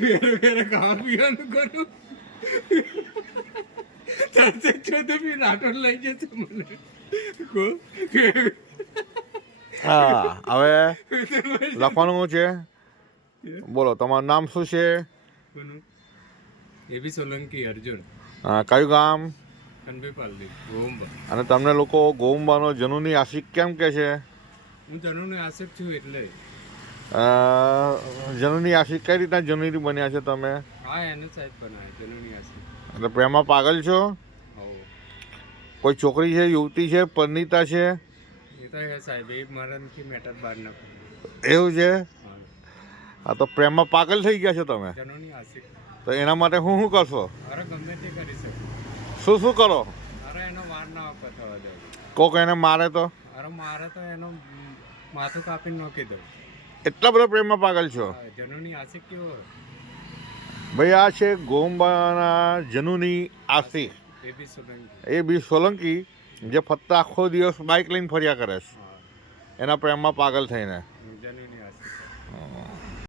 ફેરે ફેરે ખાવા પીવાનું કરું તરસે છો તો બી નાટો લઈ જશે મને કો હા હવે લખવાનું છે. બોલો તમારું નામ શું છે? એ બી સોલંકી અર્જુન કયું ગામ? કનભાઈ ગોંબા. અને તમને લોકો ગોંબાનો જનુની આશિક કેમ કે છે? હું જનુની આશિક છું એટલે જનુની આશિક કઈ રીતના જનુની બન્યા છે તમે? હા એને સાહેબ બનાવે જનુની આશિક. એટલે પ્રેમમાં પાગલ છો? કોઈ છોકરી છે, યુવતી છે, પરિણીતા છે? એ તો હે સાહેબ, એ મારાથી મેટર બહાર ના એવું છે? હા તો પ્રેમમાં પાગલ થઈ ગયા છો તમે? જનુની આશિક. તો એના માટે હું શું કરશો? અરે ગમે તે કરી શકું. શું કરો? અરે એનો વાર ના થવા દે. કોક એને મારે તો? અરે મારે તો એનો માથું કાપીને નોખી દઉં. એટલા બધા પ્રેમમાં પાગલ છો? જનુની આશિક કેવો? ભાઈ આ છે ગોંબાના જનુની આશિક. એ બી સોલંકી જે ફક્ત આખો દિવસ બાઇક લઈને ફર્યા કરે છે એના પ્રેમમાં પાગલ થઈને. જનુની આશિક.